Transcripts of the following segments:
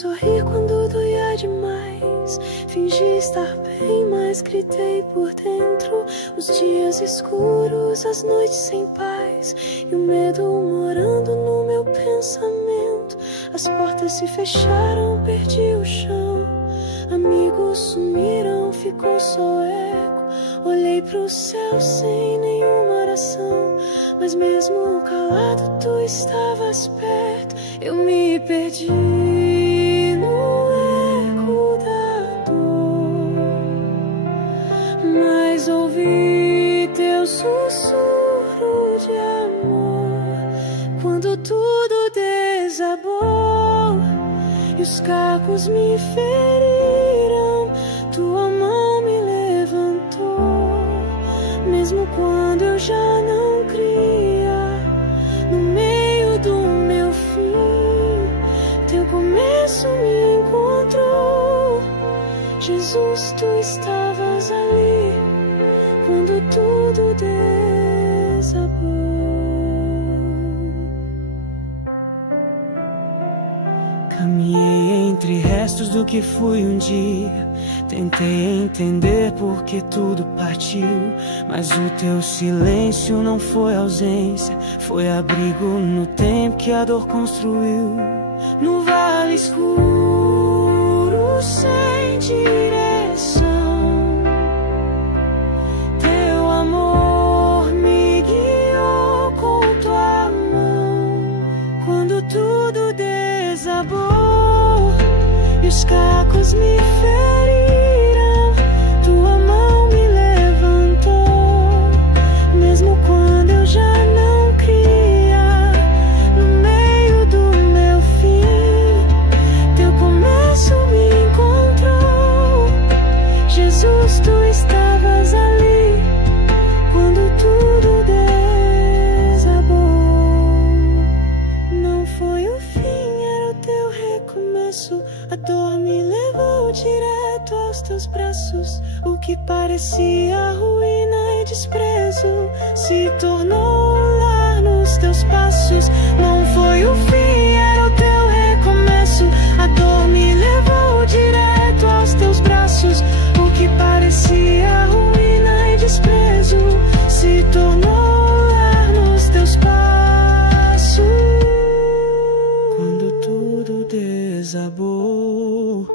sorrir quando doía demais. Fingi estar bem, mas gritei por dentro. Os dias escuros, as noites sem paz, e o medo morando no meu pensamento. As portas se fecharam, perdi o chão. Amigos sumiram, ficou só eco. Olhei pro céu sem nenhuma oração, mas mesmo calado tu estavas perto. Eu me perdi no eco da dor, mas ouvi teu sussurro de amor quando tudo desabou e os cacos me feriram. Tua mão me levantou, mesmo quando eu já não cria. No meio do meu fim, teu começo me encontrou. Jesus, tu estavas ali quando tudo desabou. Caminhei entre restos do que fui um dia. Tentei entender por que tudo partiu, mas o teu silêncio não foi ausência, foi abrigo no tempo que a dor construiu. No vale escuro, sem direção, teu amor me guiou com tua mão. Quando tudo desabou e os cacos me feriram, tua mão me levantou, mesmo quando eu já não cria. No meio do meu fim, teu começo me encontrou. Jesus, tu estavas ali quando tudo desabou. Não foi o fim, era o teu recomeço. A dor me levou direto aos teus braços. O que parecia ruína e desprezo se tornou um lar nos teus passos. Não foi o fim, era o teu recomeço. A dor me levou direto aos teus braços. O que parecia ruína e desprezo se tornou um lar nos teus passos. Quando tudo desabou,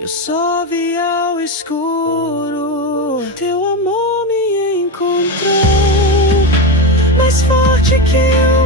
eu só vi ao escuro. Teu amor me encontrou, mais forte que o